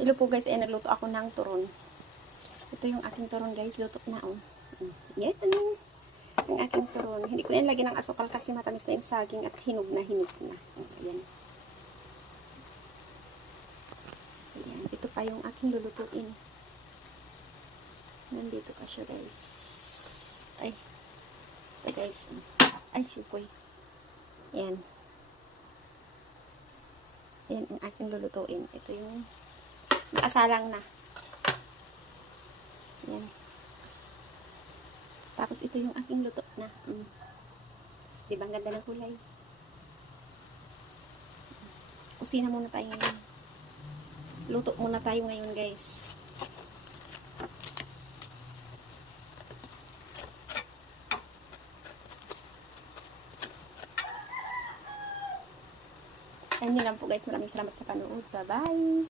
Hello po guys, nagluto ako ng turon. Ito yung aking turon guys, luto na oh. Yan, yung aking turon. Hindi ko yan lagyan ng asukal kasi matamis na yung saging at hinog na hinog na. Ayan. Ayan, ito pa yung aking lulutuin. Nandito pa siya guys. Ay, ito guys. Ay, sukoy. Ayan. Ayan ang aking lulutuin. Ito yung nakasalang na. Ayan. Tapos ito yung aking luto na. Diba ang ganda ng kulay? Kusina muna tayo ngayon. Luto muna tayo ngayon guys. Ayun lang po guys. Maraming salamat sa panood. Bye bye!